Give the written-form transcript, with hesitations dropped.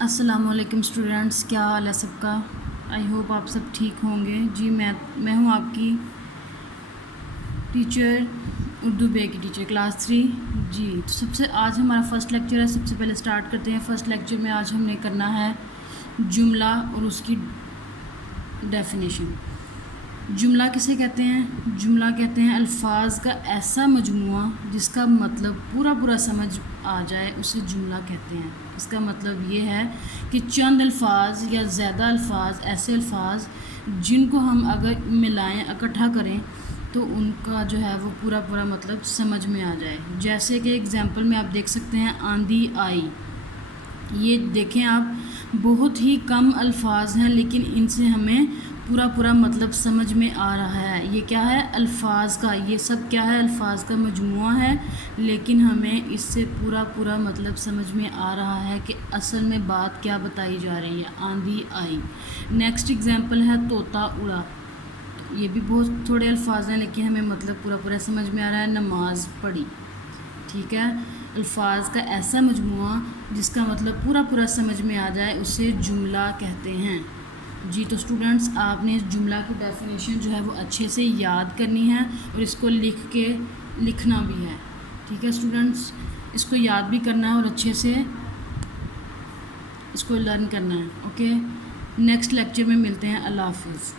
السلام علیکم اسٹوڈنٹس، کیا حال ہے سب کا؟ آئی ہوپ آپ سب ٹھیک ہوں گے۔ جی میں ہوں آپ کی ٹیچر، اردو بے کی ٹیچر، کلاس 3۔ جی تو آج ہمارا فرسٹ لیکچر ہے۔ سب سے پہلے سٹارٹ کرتے ہیں۔ فرسٹ لیکچر میں آج ہم نے کرنا ہے جملہ اور اس کی ڈیفینیشن۔ جملہ کسے کہتے ہیں؟ جملہ کہتے ہیں الفاظ کا ایسا مجموعہ جس کا مطلب پورا سمجھ آ جائے، اسے جملہ کہتے ہیں۔ اس کا مطلب یہ ہے کہ چند الفاظ یا زیادہ الفاظ، ایسے الفاظ جن کو ہم اگر ملائیں، اکٹھا کریں تو ان کا جو ہے وہ پورا مطلب سمجھ میں آ جائے۔ جیسے کہ اگزامپل میں آپ دیکھ سکتے ہیں، آندھی آئی۔ یہ دیکھیں آپ، بہت ہی کم الفاظ ہیں لیکن ان سے ہمیں پورا مطلب سمجھ میں آ رہا ہے۔ یہ کیا ہے؟ الفاظ کا، یہ سب کیا ہے؟ الفاظ کا مجموعہ ہے، لیکن ہمیں اس سے پورا مطلب سمجھ میں آ رہا ہے کہ اصل میں بات کیا بتائی جا رہی ہے۔ آندھی آئی۔ نیکسٹ ایگزامپل ہے طوطا اڑا۔ یہ بھی بہت تھوڑے الفاظ ہیں لیکن ہمیں مطلب پورا سمجھ میں آ رہا ہے۔ نماز پڑھی۔ ٹھیک ہے، الفاظ کا ایسا مجموعہ جس کا مطلب پورا سمجھ میں آ جائے، اسے جملہ کہتے ہیں۔ جی تو اسٹوڈنٹس، آپ نے اس جملہ کی ڈیفینیشن جو ہے وہ اچھے سے یاد کرنی ہے اور اس کو لکھنا بھی ہے۔ ٹھیک ہے اسٹوڈنٹس، اس کو یاد بھی کرنا ہے اور اچھے سے اس کو لرن کرنا ہے۔ اوکے، نیکسٹ لیکچر میں ملتے ہیں۔ اللہ حافظ۔